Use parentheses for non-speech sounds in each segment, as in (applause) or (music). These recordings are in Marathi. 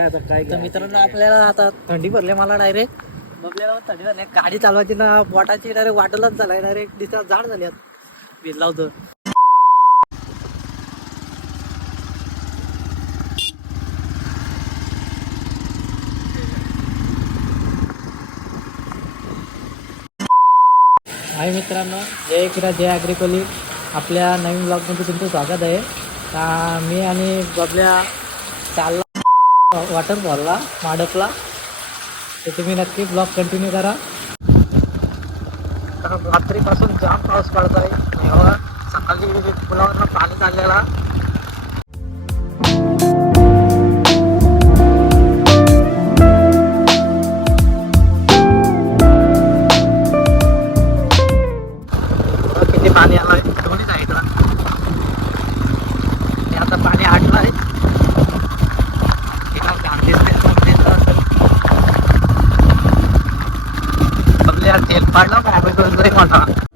आता काय तर मित्रांनो आपल्याला आता थंडी भरली मला डायरेक्ट थंडी झाली गाडी चालवायची ना बोटाची डायरेक्ट वाटलच झालाय डायरेक्ट दिसा झाड झाली. भिजला होतं हाय मित्रांनो जय किरा जय ॲग्रिकोली आपल्या नवीन ब्लॉगमध्ये तुमचं स्वागत आहे. मी आणि बबल्या चालला वॉटरफॉलला माडपला तर तुम्ही नक्की ब्लॉग कंटिन्यू करा तर रात्रीपासून जाम पाऊस पडत आहे एवढा सकाळी पुलावर पाणी चाललेला. किती पाणी आलंय. दोन्ही साईडला आता पाणी आटलं आहे झाड दिसते दिसलं असेल. आपल्या तेल पाडलं काय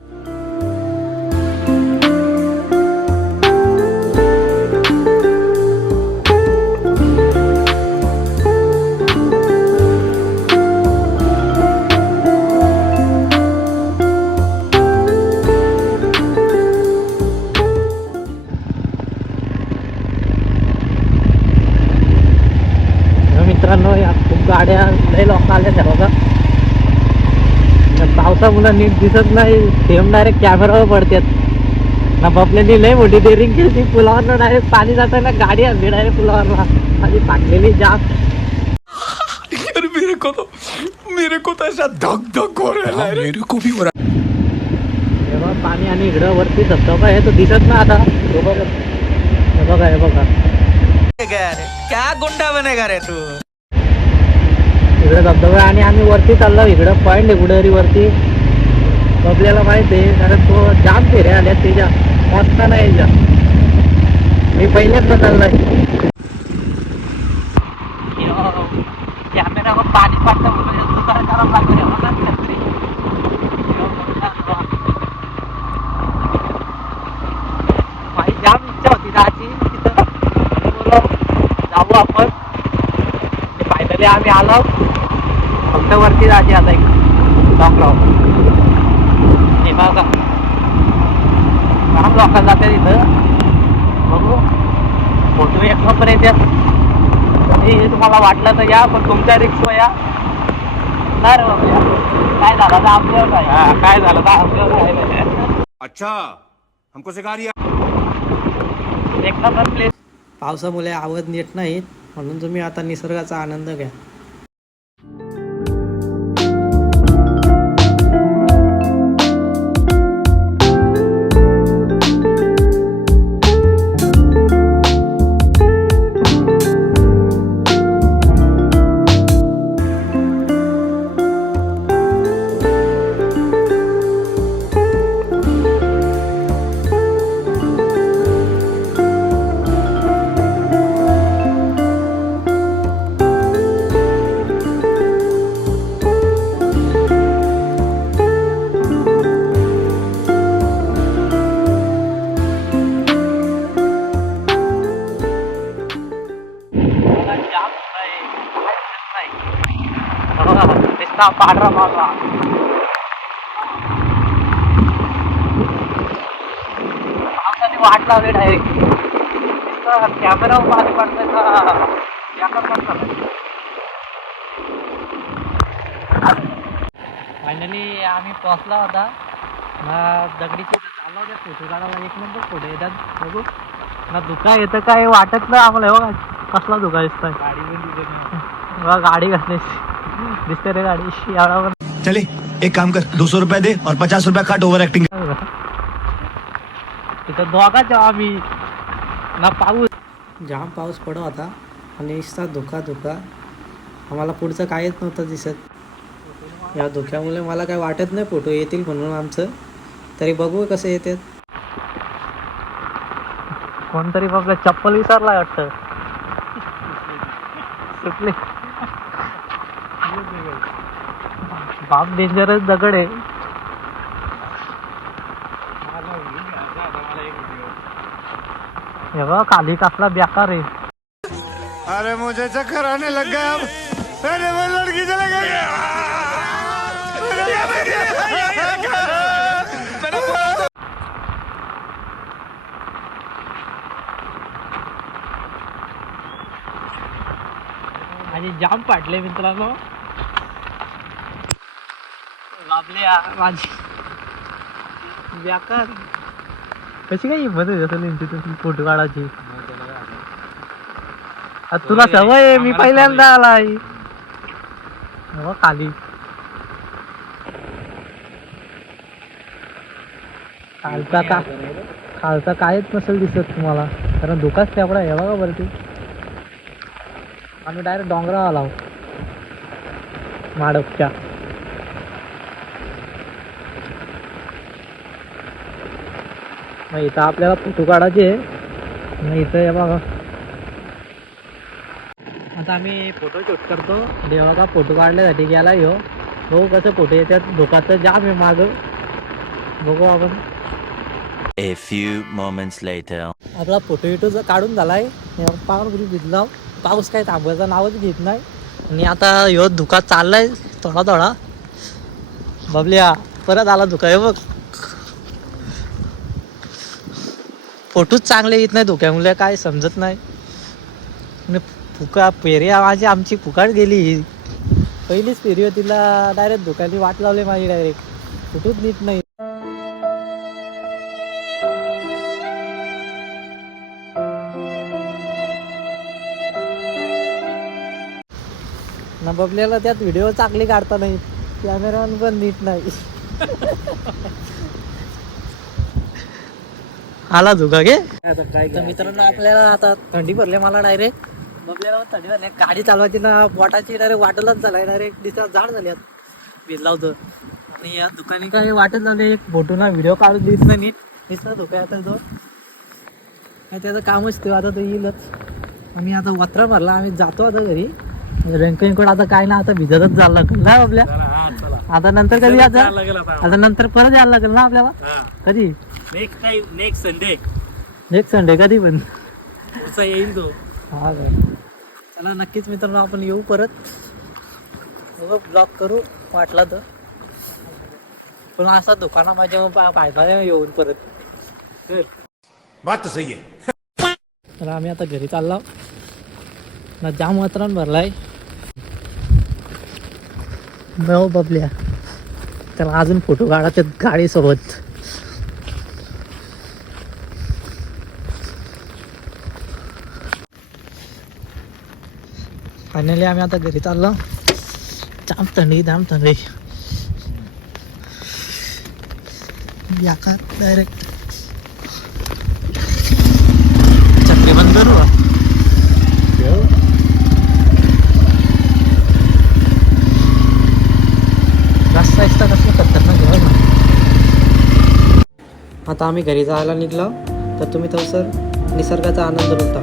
त्या पावसामुळे नीट दिसत नाही. थेंब डायरेक्ट कॅमेरावर पडतात ना बापल्यानी लय मोठी डेअरिंग केली. पुलावर डायरेक्ट पाणी जाताना गाडी आणली डायरेक्ट पुलावर आधी पाडलेली जाम. यार मेरे को तो मेरे को तो ऐसा धक धक हो रहा है मेरे को भी हो रहा तेव्हा पाणी आणि इकडं वरती धबधबा आहे तो दिसत ना आता. हे बघा. हे बघा हे बघा. क्या गुंडा बनेगा रे तू? इकडे धबधबा आहे आणि आम्ही वरती चाललो. इकडं पॉईंट आहे कुठेतरी वरती. आपल्याला माहीत आहे कारण तो जाम फेऱ्या आल्या त्याच्या. वाचता नाही याच्या मी पहिल्यांदा चाललाय कॅमेरावर पाणी पाडतं म्हणून माझी जाम इच्छा होती तिथं जाऊ आपण. फायनली आम्ही आलो. फक्त वरती जाते आता एक लॉकडाऊन बघा काम लोकांना जाते तिथं बघू फोटो एक नंबर येतात आणि तुम्हाला वाटलं तर या पण तुमच्या रिक्स या नाही रे बाबा काय झालं तर आपलं काय हा, काय झालं तर आपलं काय अच्छा हमको सिखा रिया एक नंबर प्लेस पावसामुळे आवाज येत नाहीत म्हणून तुम्ही आता निसर्गाचा आनंद घ्या. पांढरा मारला पावसाने वाट लावली डायरेक्ट कॅमेरा पाणी पडतंय का फायनली आम्ही पोहोचला होता ना दगडीचे चालला होत्या फोटो काढायला एक नंबर फोटो येतात. बघू. ना धुका येतं काय वाटत नाही आम्हाला. हो कसला धुका दिसतोय. बघा गाडी कसली दिसते रे गाडी. एवढा चले एक काम कर. दो सौ रुपया दे और पचास रुपया काट ओवर एक्टिंग तिथं दोघाच आम्ही. ना पाऊस. जाम पाऊस पडत होता आणि नुसता धुका धुका आम्हाला पुढचं काहीच नव्हतं दिसत. या धुक्यामुळे मला काय वाटत नाही फोटो येतील म्हणून आमचं. तरी बघू कसं येतात. कोणतरी बघ चप्पल विसरला वाटतं. सुटले. बाप डेंजरस दगड आहे. हे बघ खाली कसला बेकार आहे. अरे मुझे चक्कर आने लग गया अब अरे वो लड़की चले गई आणि जाम पाडले मित्रांनो. बाबल्या माझी व्याकार कशी काय हिंमत आहे असं त्यांची तशी फोटो काढायची. तुला सवय आहे मी पहिल्यांदा आलाय. हो खाली. खालचा का खालचा कायच नसेल दिसत तुम्हाला? कारण धोकाच तेवढा आहे बघा बरं ते. आम्ही डायरेक्ट डोंगरावर आलो माडपच्या. मग इथं आपल्याला फोटो काढायचे आहे. मग इथं हे बघा. आता आम्ही फोटो शूट करतो. देवा का फोटो काढण्यासाठी गेला हो. हो कसं फोटो येतात. धोकाचं जाम आहे माग. बघू आपण. A few moments later. आपला फोटो विटो काढून झालाय पावर पुरी भिजला. पाऊस काय थांबवायचं नावच घेत नाही. आणि आता ह्यो धुका चाललाय थोडा थोडा. बबल्या परत आला धुका हे बघ. फोटोच चांगले येत नाही धोक्यामुळे हो, काय समजत नाही. आणि फुका पेरी माझी आमची फुकाट गेली. पहिलीच पेरी तिला डायरेक्ट धोक्याने वाट लावली माझी डायरेक्ट फोटोच नीट नाही. ना बबल्याला त्यात व्हिडिओ चांगली काढता नाही. कॅमेरा पण नीट नाही. (laughs) आला धुका घे तर मित्रांनो आपल्याला आता थंडी भरली मला डायरेक्ट पण थंडी भरली. गाडी चालवायची ना बोटाची डायरेक्ट वाटलच झालाय डायरेक्ट दिसत झाड झाली आत. भिजला होतं आणि या दुकानी काय वाटत झाले एक फोटो ना व्हिडिओ काढून देत नाही नीट. दिसतं धोका आता तो काय त्याचं कामच ते आता तो येईलच. आम्ही आता वत्रा भरला आम्ही जातो आता घरी. व्यंकयकडे आता काय ना आता भिजतच जायला लागेल ना आपल्या आता नंतर कधी आता? आता. नंतर परत यायला लागेल ना आपल्याला? कधी? Next time next Sunday next Sunday कधी पण. पुढचा येईल तो. हा काय. चला नक्कीच मित्रांनो आपण येऊ परत. बघू ब्लॉक करू वाटला तर. पण असा दुकाना माझ्या फायदा नाही येऊन परत. बात सही है. तर आम्ही आता घरी चाललो. ना जाम वातावरण भरलाय. बबल्या. त्याला अजून फोटो काढायचे गाडीसोबत. फायनली आम्ही आता घरी चाललो. जाम थंडी जाम थंडी. या का डायरेक्ट चक्री बंद करू का? रस्ता एक्स्ट्रा कसला खतरनाक आहे ना. आता आम्ही घरी जायला निघलो. तर तुम्ही तसं निसर्गाचा आनंद लुटा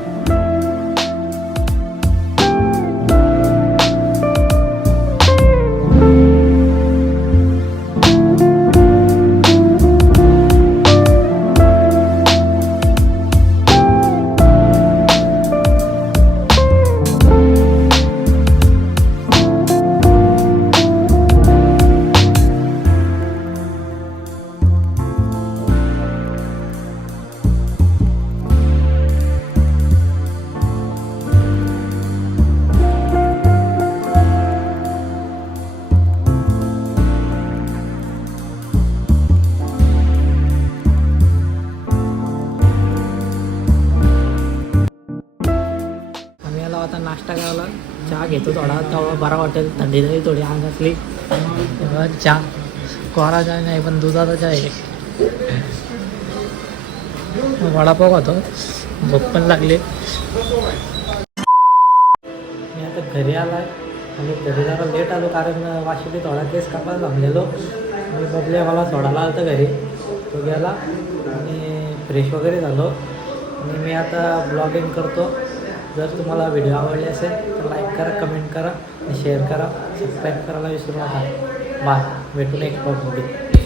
आलो करायला चहा घेतो थोडा. तेव्हा बरा वाटेल. थंडी जाईल थोडी अंगातली तेव्हा चहा. कोरा चहा नाही पण दुधाचा चहा आहे. वडापाव खातो. भूक पण लागली. मी आता घरी आला. आणि घरी जरा लेट आलो कारण वाशिले थोडा केस कापायला थांबलेलो. मी बबले मला सोडायला आलं घरी. तो गेला. आणि फ्रेश वगैरे झालो. आणि मी आता ब्लॉगिंग करतो. जर तुम्हाला व्हिडिओ आवडले असेल तर लाईक करा कमेंट करा आणि शेअर करा. सबस्क्राईब करायला विसरू नका. बाय भेटू नेक्स्ट